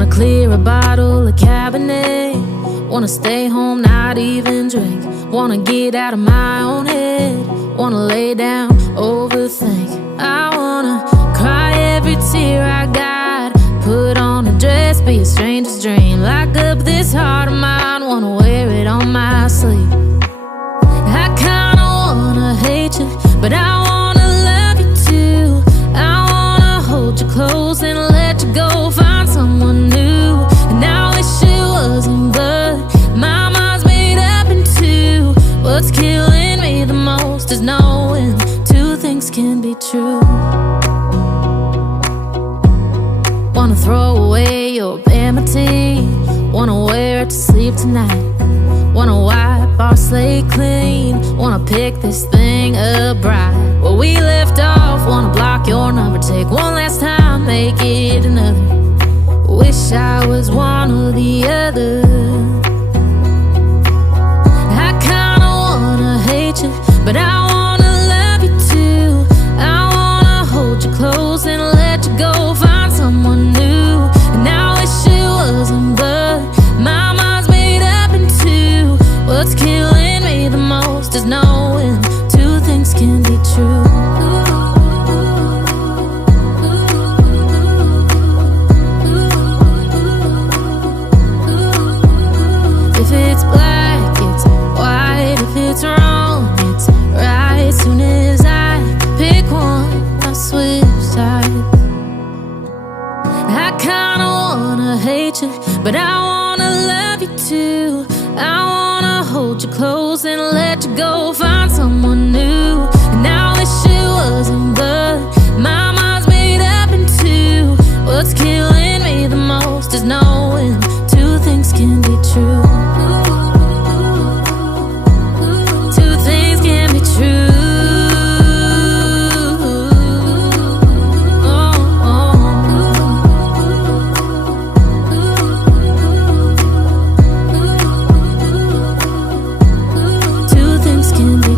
Wanna clear a bottle of Cabernet. Wanna stay home, not even drink. Wanna get out of my own head. Wanna lay down, overthink. I wanna cry every tear I got. Put on a dress, be a stranger's dream. Lock up this heart of mine, wanna wear it on my sleeve. I kinda wanna hate you, but I wanna love you too. I wanna hold you close and let you go. Find someone new, and I wish it wasn't, but my mind's made up in two. What's killing me the most is knowing two things can be true. Wanna throw away your vanity. Wanna wear it to sleep tonight. Wanna wipe our slate clean. Wanna pick this thing up right where we left off. Wanna block your number, take one last time, make it another. Wish I was one or the other. I kinda wanna hate you, but I wanna love you too. I wanna hold you close and let you go. Find someone new, and I wish it wasn't, but my mind's made up in two. What's killing me the most is knowing two things can be true. If it's black, it's white. If it's wrong, it's right. Soon as I pick one, I switch sides. I kinda wanna hate you, but I wanna love you too. I wanna hold you close and let you go. Find someone new, and I wish it wasn't, but my mind's made up in two. What's killing me the most is knowing two things can be true. Two things can be true. Two things can be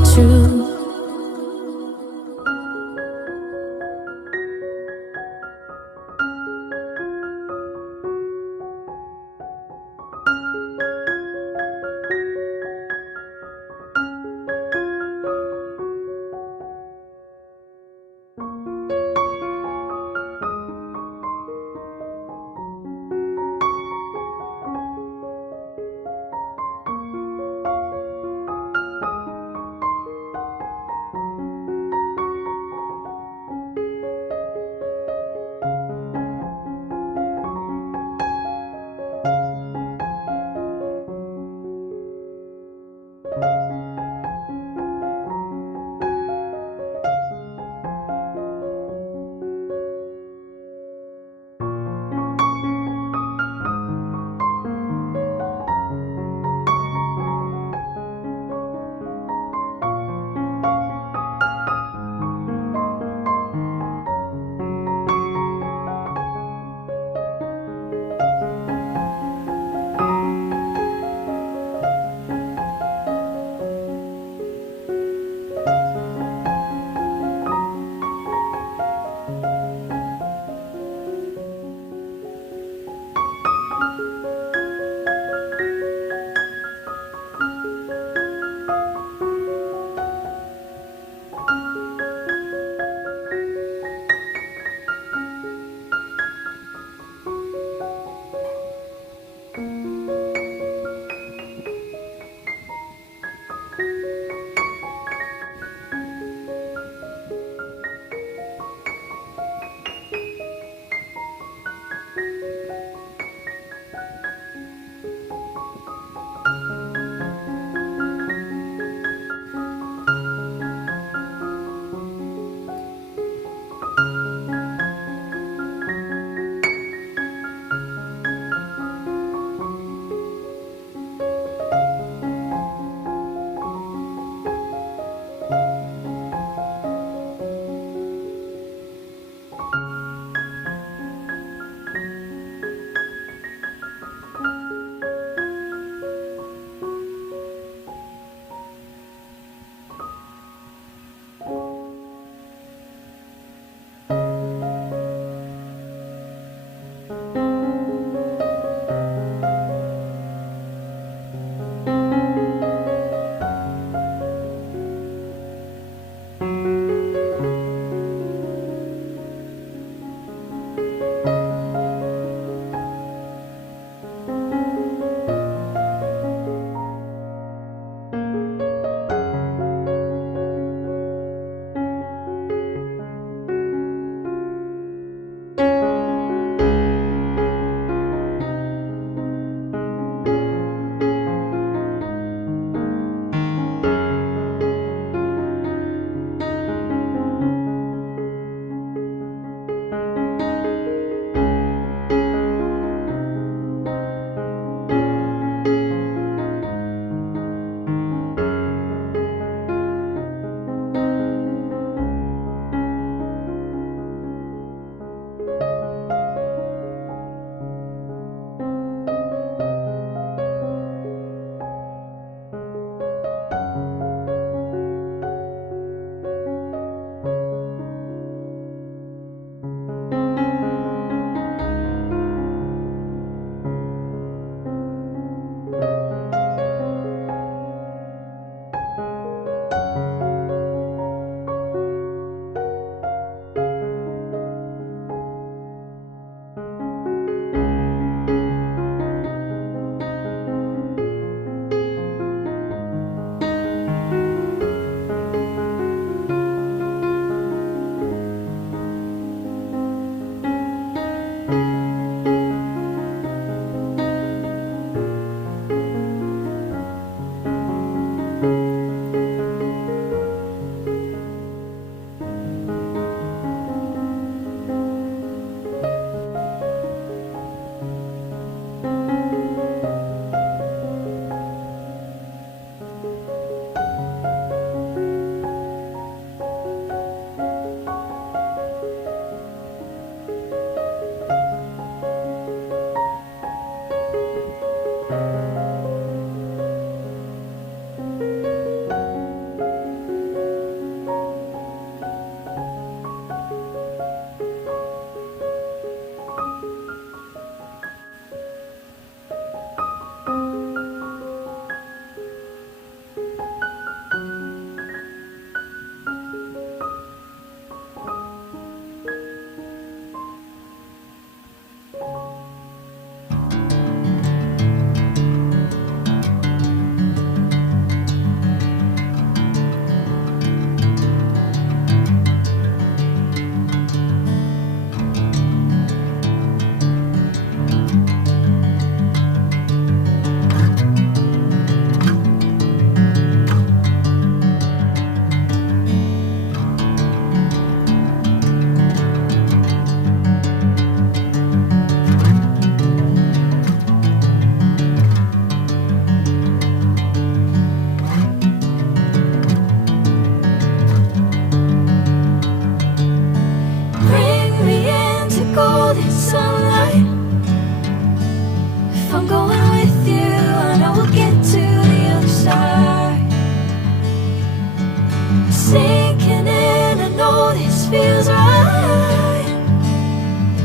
Sinking in, I know this feels right.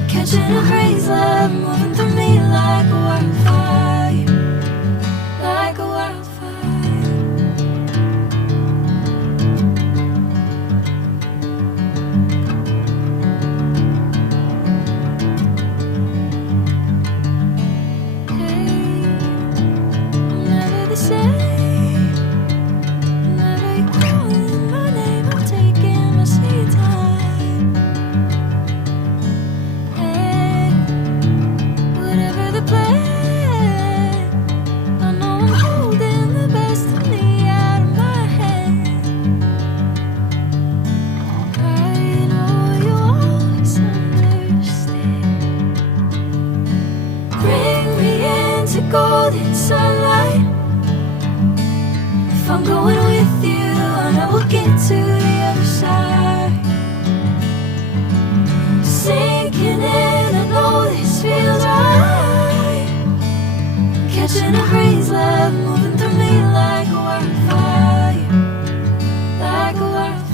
Catching a breeze, love moving through me like a wildfire, like a wildfire. Hey, never the same. Golden sunlight. If I'm going with you, I know we'll get to the other side. Sinking in, I know this feels right. Catching a breeze, love moving through me like a wildfire, like a wildfire.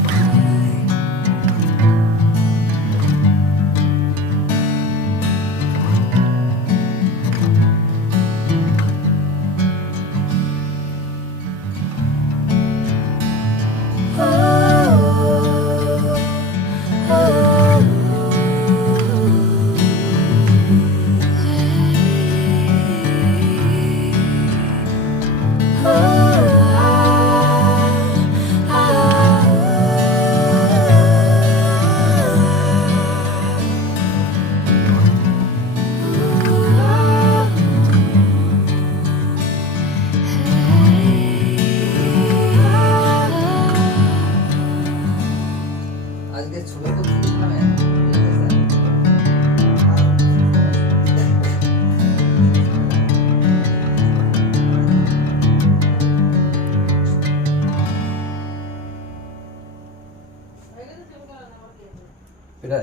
Pila